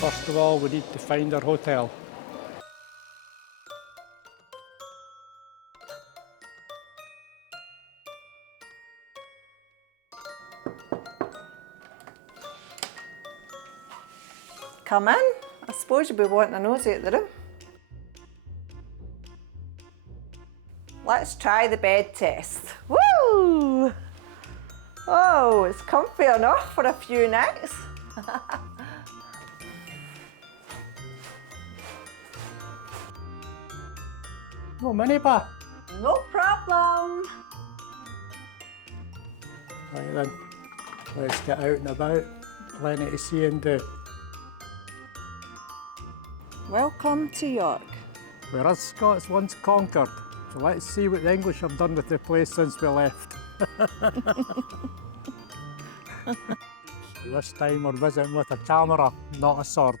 First of all, we need to find our hotel. Come in. I suppose you'll be wanting a nosy at the room. Let's try the bed test. Woo! Oh, it's comfy enough for a few nights. No minibar. No problem. Right then, let's get out and about. Plenty to see and do. Welcome to York. Where us Scots once conquered. So let's see what the English have done with the place since we left. This time we're visiting with a camera, not a sword.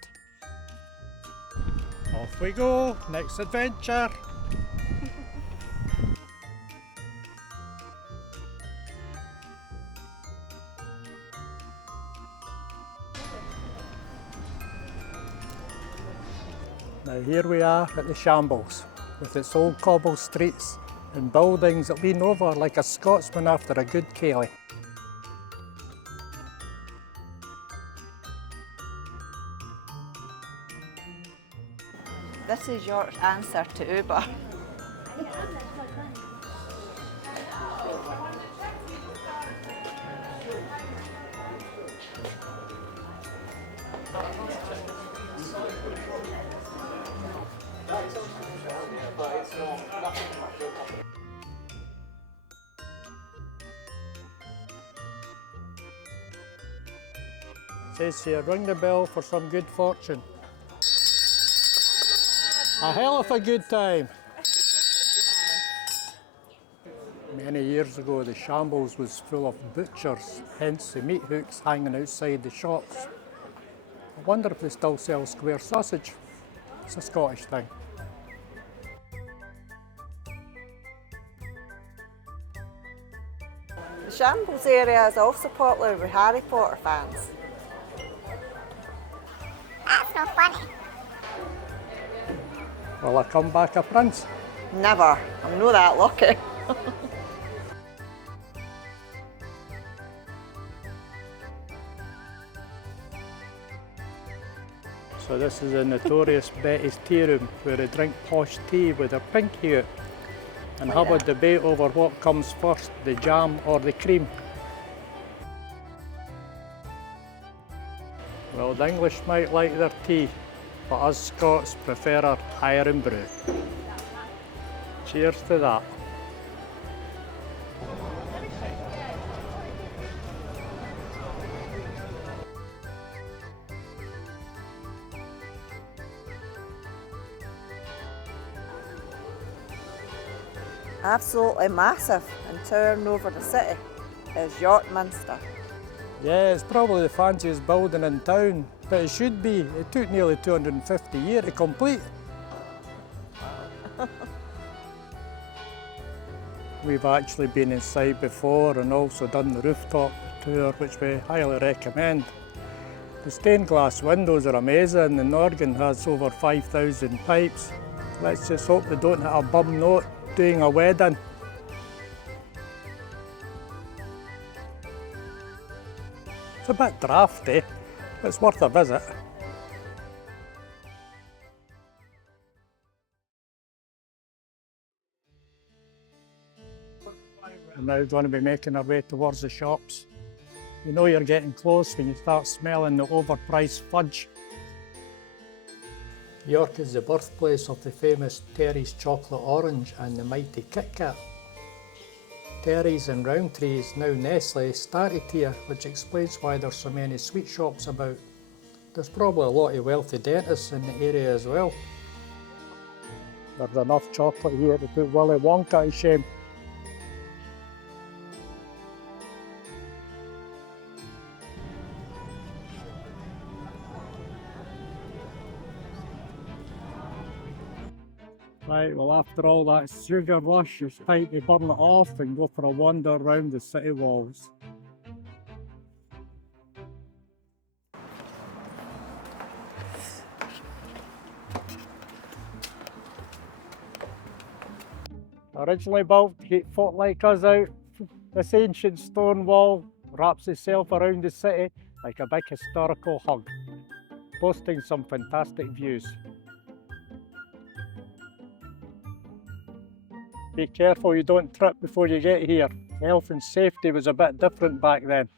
Off we go, next adventure. Now here we are at the Shambles, with its old cobble streets and buildings that lean over like a Scotsman after a good ceilidh. This is York's answer to Uber. Says here, ring the bell for some good fortune. A hell of a good time. Many years ago, the Shambles was full of butchers, hence the meat hooks hanging outside the shops. I wonder if they still sell square sausage. It's a Scottish thing. The Shambles area is also popular with Harry Potter fans. That's not funny. Will I come back a prince? Never. I'm not that lucky. So this is the notorious Betty's tea room, where they drink posh tea with their pinky out and have a debate over what comes first, the jam or the cream. Well, the English might like their tea, but us Scots prefer our iron brew. Cheers to that. Absolutely massive and towering over the city is York Minster. Yeah, it's probably the fanciest building in town, but it should be. It took nearly 250 years to complete. We've actually been inside before and also done the rooftop tour, which we highly recommend. The stained glass windows are amazing and the organ has over 5,000 pipes. Let's just hope they don't hit a bum note doing a wedding. It's a bit drafty, but it's worth a visit. We're now going to be making our way towards the shops. You know you're getting close when you start smelling the overpriced fudge. York is the birthplace of the famous Terry's chocolate orange and the mighty KitKat. Terry's and Roundtree is now Nestle started here, which explains why there's so many sweet shops about. There's probably a lot of wealthy dentists in the area as well. There's enough chocolate here to put Willy Wonka to shame. Right, well after all that sugar rush, it's time to burn it off and go for a wander around the city walls. Originally built to keep folk like us out, this ancient stone wall wraps itself around the city like a big historical hug, boasting some fantastic views. Be careful you don't trip before you get here. Health and safety was a bit different back then.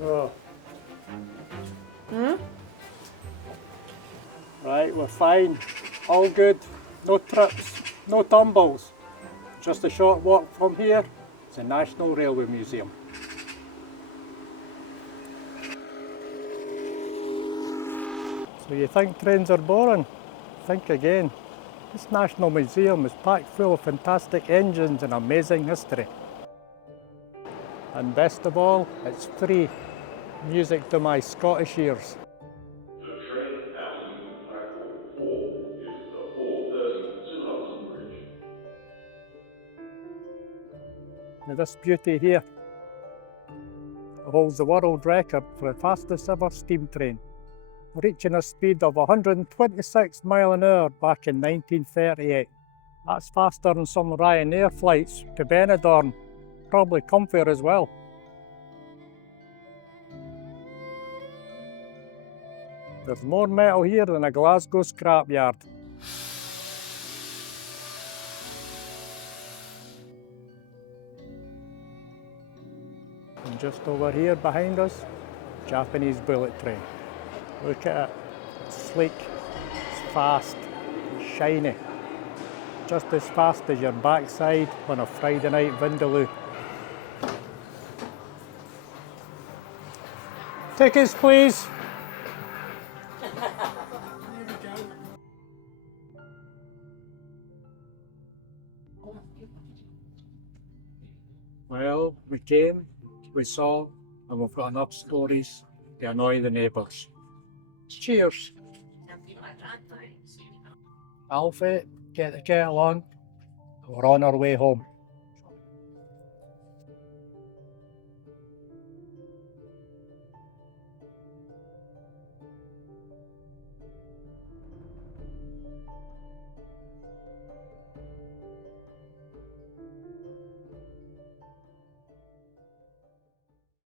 Oh. Right, we're fine. All good. No trips, no tumbles. Just a short walk from here. It's the National Railway Museum. So you think trains are boring? Think again. This National Museum is packed full of fantastic engines and amazing history. And best of all, it's free. Music to my Scottish ears. The train out of platform 4 is the 4:30 to London Bridge. Now this beauty here holds the world record for the fastest ever steam train, reaching a speed of 126 miles an hour back in 1938. That's faster than some Ryanair flights to Benidorm, probably comfier as well. There's more metal here than a Glasgow scrapyard. And just over here behind us, Japanese bullet train. Look at it, it's sleek, it's fast, it's shiny. Just as fast as your backside on a Friday night vindaloo. Tickets please. Well, we came, we saw, and we've got enough stories to annoy the neighbours. Cheers. Alfie, get the kettle on. We're on our way home.